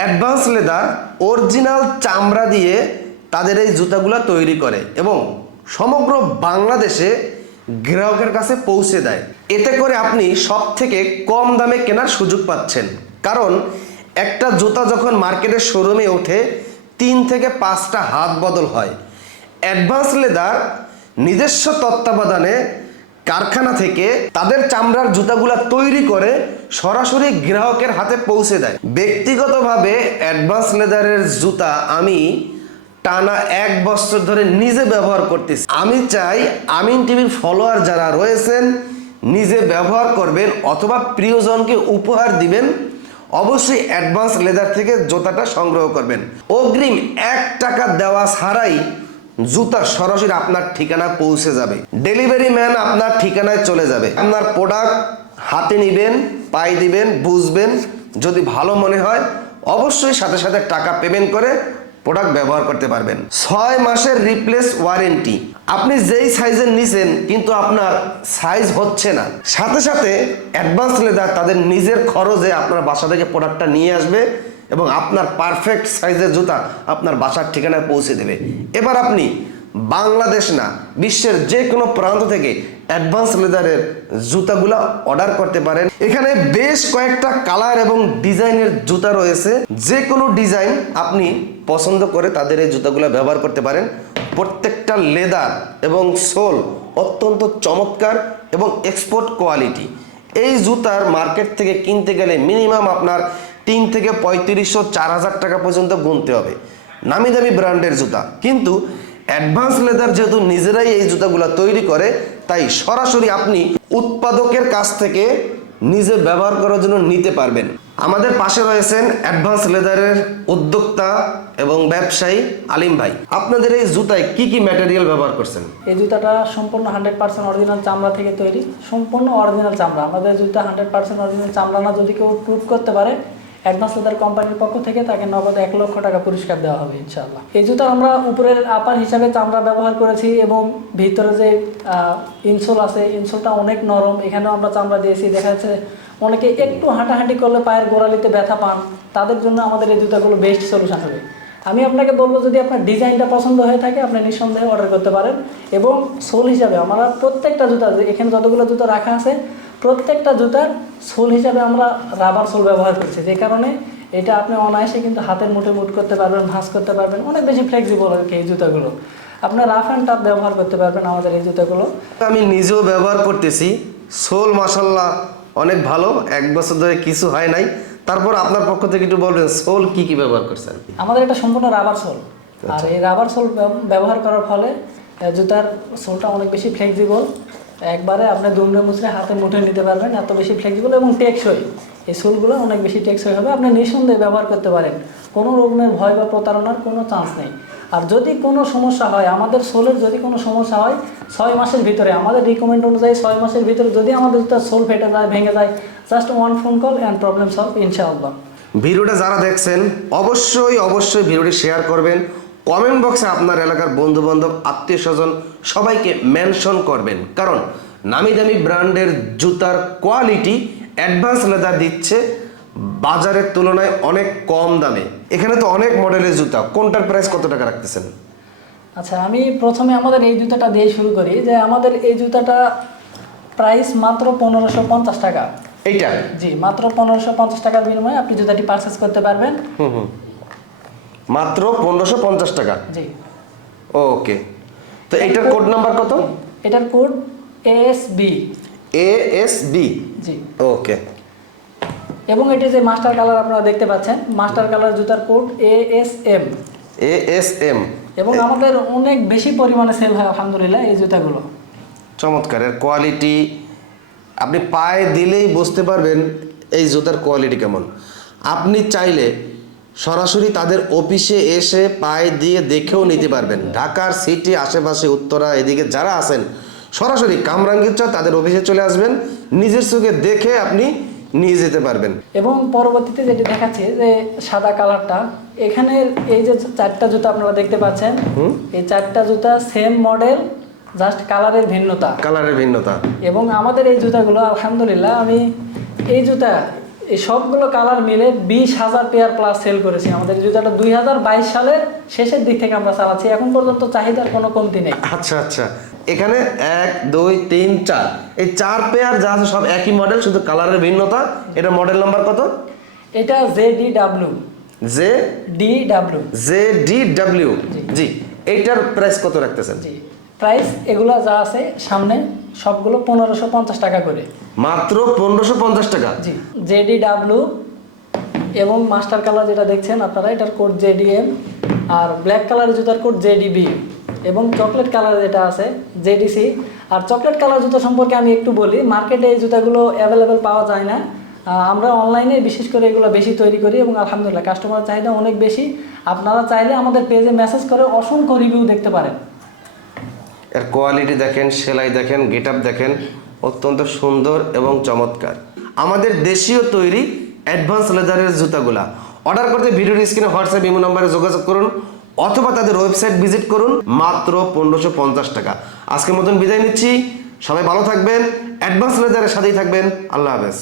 Advance leather original চামড়া দিয়ে তাদের এই জুতাগুলো তৈরি করে এবং সমগ্র বাংলাদেশে গ্রাহকের কাছে পৌঁছে দেয়। এতে করে আপনি সব থেকে কম দামে কেনার সুযোগ পাচ্ছেন। কারণ একটা জুতা যখন মার্কেটের শোরুমে ওঠে, তিন থেকে পাঁচটা হাত বদল হয়। অ্যাডভান্স লেদার নিজস্ব তত্ত্বাবধানে কারখানা থেকে তাদের চামড়ার জুতাগুলা তৈরি করে সরাসরি গ্রাহকের হাতে পৌঁছে দেয়। ব্যক্তিগতভাবে অ্যাডভান্স লেদারের জুতা আমি টানা এক বছর ধরে নিজে ব্যবহার করতেছি। আমি চাই আমিন টিভির ফলোয়ার যারা রয়েছেন, নিজে ব্যবহার করবেন অথবা প্রিয়জনকে উপহার দিবেন, অবশ্যই অ্যাডভান্স লেদার থেকে জুতাটা সংগ্রহ করবেন। অগ্রিম এক টাকা দেওয়া ছাড়াই জুতা সরাসরি আপনার ঠিকানায় পৌঁছে যাবে। ডেলিভারি ম্যান আপনার ঠিকানায় চলে যাবে। আপনার প্রোডাক্ট হাতে নেবেন পাই দিবেন, বুঝবেন। যদি ভালো মনে হয়, অবশ্যই সাথে সাথে টাকা পেমেন্ট করে প্রোডাক্ট ব্যবহার করতে পারবেন। ছয় মাসের রিপ্লেস ওয়ারেন্টি আপনি যেই সাইজের নিছেন, কিন্তু আপনার সাইজ হচ্ছে না। সাথে সাথে অ্যাডভান্স লেদার তাদের নিজের খরচে আপনার বাসা থেকে প্রোডাক্টটা নিয়ে আসবে। এবং আপনার পারফেক্ট সাইজের জুতা আপনার বাসার ঠিকানায় পৌঁছে দেবে। এবার আপনি বাংলাদেশ না, বিশ্বের যে কোনো প্রান্ত থেকে অ্যাডভান্স লেদারের জুতাগুলা অর্ডার করতে পারেন। এখানে বেশ কয়েকটা কালার এবং ডিজাইনের জুতা রয়েছে। যে কোনো ডিজাইন আপনি পছন্দ করে তাদের এই জুতাগুলো ব্যবহার করতে পারেন। প্রত্যেকটা লেদার এবং সোল অত্যন্ত চমৎকার এবং এক্সপোর্ট কোয়ালিটি এই জুতার মার্কেট থেকে কিনতে গেলে মিনিমাম আপনার তিন থেকে পঁয়ত্রিশশো চার হাজার টাকা পর্যন্ত গুনতে হবে। নামি দামি ব্র্যান্ডের জুতা। কিন্তু অ্যাডভান্স লেদার যেহেতু নিজেরাই এই জুতাগুলো তৈরি করে, তাই সরাসরি আপনি উৎপাদকের কাছ থেকে নিজে ব্যবহার করার জন্য নিতে পারবেন। আমাদের পাশে রয়েছেন অ্যাডভান্স লেদারের উদ্যোক্তা এবং ব্যবসায়ী আলিম ভাই। আপনাদের এই জুতায় কি কি ম্যাটেরিয়াল ব্যবহার করছেন? এই জুতাটা সম্পূর্ণ হান্ড্রেড পার্সেন্ট অরিজিনাল চামড়া থেকে তৈরি। সম্পূর্ণ অরিজিনাল চামড়া। আমাদের জুতা হান্ড্রেড পার্সেন্ট অরিজিনাল চামড়া না যদি কেউ প্রুভ করতে পারে অ্যাডভান্স লেদার কোম্পানির পক্ষ থেকে তাকে নগদ এক লক্ষ টাকা পুরস্কার দেওয়া হবে, ইনশাআল্লাহ। এই জুতা আমরা উপরের আপার হিসাবে চামড়া ব্যবহার করেছি এবং ভিতরে যে ইনসোল আছে ইনসোলটা অনেক নরম। এখানেও আমরা চামড়া দিয়েছি। দেখা যাচ্ছে অনেকে একটু হাঁটাহাঁটি করলে পায়ের গোড়ালিতে ব্যথা পান, তাদের জন্য আমাদের এই জুতাগুলো বেস্ট সলিউশন হবে। আমি আপনাকে বলব যদি আপনার ডিজাইনটা পছন্দ হয়ে থাকে, আপনি নিঃসন্দেহে অর্ডার করতে পারেন। এবং সোল হিসাবে আমরা প্রত্যেকটা জুতা, এখানে যতগুলো জুতো রাখা আছে, প্রত্যেকটা জুতার সোল হিসাবে আমরা রাবার সোল ব্যবহার করছি। যে কারণে এটা আপনি অনায়াসে কিন্তু হাতের মুঠে মুট করতে পারবেন, ভাঁজ করতে পারবেন। অনেক বেশি ফ্লেক্সিবল আর কি এই জুতাগুলো। আপনি রাফ অ্যান্ড টাফ ব্যবহার করতে পারবেন আমাদের এই জুতাগুলো। আমি নিজেও ব্যবহার করতেছি। সোল মাসাল্লাহ অনেক ভালো। এক বছর ধরে কিছু হয় নাই। তারপর আপনার পক্ষ থেকে একটু বলবেন সোল কি কি ব্যবহার করছেন আমাদের এটা সম্পূর্ণ রাবার সোল। আর এই রাবার সোল ব্যবহার করার ফলে জুতার সোলটা অনেক বেশি ফ্লেক্সিবল একবারে আপনি দুমড়ে মুচড়ে হাতে মুঠে নিতে পারবেন এত বেশি ফ্লেক্সিবল এবং টেকসই। এই সোলগুলো অনেক বেশি টেকসই হবে। আপনি নিঃসন্দেহে ব্যবহার করতে পারেন। কোনো রকমের ভয় বা প্রতারণার কোনো চান্স নেই। আর যদি কোনো সমস্যা হয়, আমাদের সোলের যদি কোনো সমস্যা হয়, ছয় মাসের ভিতরে, আমাদের রিকমেন্ড অনুযায়ী ছয় মাসের ভিতরে যদি আমাদের জুতার সোল ফেটে যায়, ভেঙে যায় just one phone call and problem solve ইনশাআল্লাহ। ভিডিওটা যারা দেখছেন, অবশ্যই অবশ্যই ভিডিওটি শেয়ার করবেন। কমেন্ট বক্সে আপনার এলাকার বন্ধু বান্ধব আত্মীয় স্বজন সবাইকে মেনশন করবেন। কারণ, নামি দামি ব্র্যান্ডের জুতার কোয়ালিটি অ্যাডভান্স লেদার দিচ্ছে। বাজারের তুলনায় অনেক কম দামে। এখানে তো অনেক মডেলের জুতা। কোনটার প্রাইস কত টাকা রাখতেছেন? আচ্ছা আমি প্রথমে আমাদের এই জুতাটা দিয়ে শুরু করি যে আমাদের এই জুতাটা প্রাইস মাত্র পনেরোশো পঞ্চাশ টাকা। এইটা? জি মাত্র পনেরোশো পঞ্চাশ টাকার বিনিময়ে আপনি জুতাটি পারচেস করতে পারবেন। হুম হুম। মাত্র পনেরোশো পঞ্চাশ টাকা? জি। ওকে। তো এটার কোড নাম্বার কত? এটার code S B S B জি। ওকে। এবং এটি যে মাস্টার কালার আপনারা দেখতে পাচ্ছেন মাস্টার কালার জুতার code A S M A S M এবং আমাদের অনেক বেশি পরিমাণে সেল হয় আলহামদুলিল্লাহ এই জুতাগুলো। চমৎকার এর কোয়ালিটি আপনি পায়ে দিলেই বুঝতে পারবেন এই জুতার কোয়ালিটি কেমন। আপনি চাইলে সরাসরি তাদের অফিসে এসে পায়ে দিয়ে দেখেও নিতে পারবেন। ঢাকার সিটি আশেপাশে উত্তরা এদিকে যারা আছেন সরাসরি কামরাঙ্গীরচা তাদের অফিসে চলে আসবেন। নিজের চোখে দেখে আপনি নিয়ে যেতে পারবেন। এবং পরবর্তীতে যেটি দেখাচ্ছে যে সাদা কালারটা এখানে এই যে চারটা জুতা আপনারা দেখতে পাচ্ছেন এই চারটা জুতা সেম মডেল জাস্ট কালারের ভিন্নতা। কালারের ভিন্নতা। এবং আমাদের এই জুতাগুলো আলহামদুলিল্লাহ আমি এই জুতা এই সবগুলো কালার মিলে বিশ হাজার পেয়ার প্লাস সেল করেছি আমাদের। এই জুতাটা দুই হাজার বাইশ সালের শেষের দিক থেকে আমরা চালাচ্ছি এখন পর্যন্ত চাহিদার কোনো কমতি নেই। আচ্ছা আচ্ছা। এখানে এক দুই তিন চার। এই চার পেয়ার যা আছে সব একই মডেল শুধু কালারের ভিন্নতা। এটা মডেল নাম্বার কত? এটা J D W. J? D W. J D W. জি। জি। এইটার প্রাইস কত রাখতেছেন? জি। প্রাইস এগুলো যা আছে সামনে সবগুলো পনেরোশো পঞ্চাশ টাকা করে। মাত্র পনেরোশো পঞ্চাশ টাকা? জি জেডি ডাব্লিউ এবং মাস্টার কালার যেটা দেখছেন আপনারা এটার কোড জেডিএম আর ব্ল্যাক কালারের জুতার কোড জেডিবি এবং চকলেট কালার যেটা আছে জেডিসি। আর চকলেট কালার জুতা সম্পর্কে আমি একটু বলি মার্কেটে এই জুতাগুলো অ্যাভেলেবেল পাওয়া যায় না। আমরা অনলাইনে বিশেষ করে এগুলো বেশি তৈরি করি এবং আলহামদুলিল্লাহ কাস্টমার চাহিদা অনেক বেশি। আপনারা চাইলে আমাদের পেজে মেসেজ করে অসংখ্য রিভিউ দেখতে পারেন। এর কোয়ালিটি দেখেন, সেলাই দেখেন গেট দেখেন, অত্যন্ত সুন্দর এবং চমৎকার। আমাদের দেশীয় তৈরি অ্যাডভান্স লেদারের জুতাগুলা। অর্ডার করতে ভিডিওর স্ক্রিনে হোয়াটসঅ্যাপ ইমো নম্বরে যোগাযোগ করুন, অথবা তাদের ওয়েবসাইট ভিজিট করুন, মাত্র পনেরোশো পঞ্চাশ টাকা। আজকের মতন বিদায় নিচ্ছি। সবাই ভালো থাকবেন অ্যাডভান্স লেদারের সাথেই থাকবেন। আল্লাহ হাফেজ।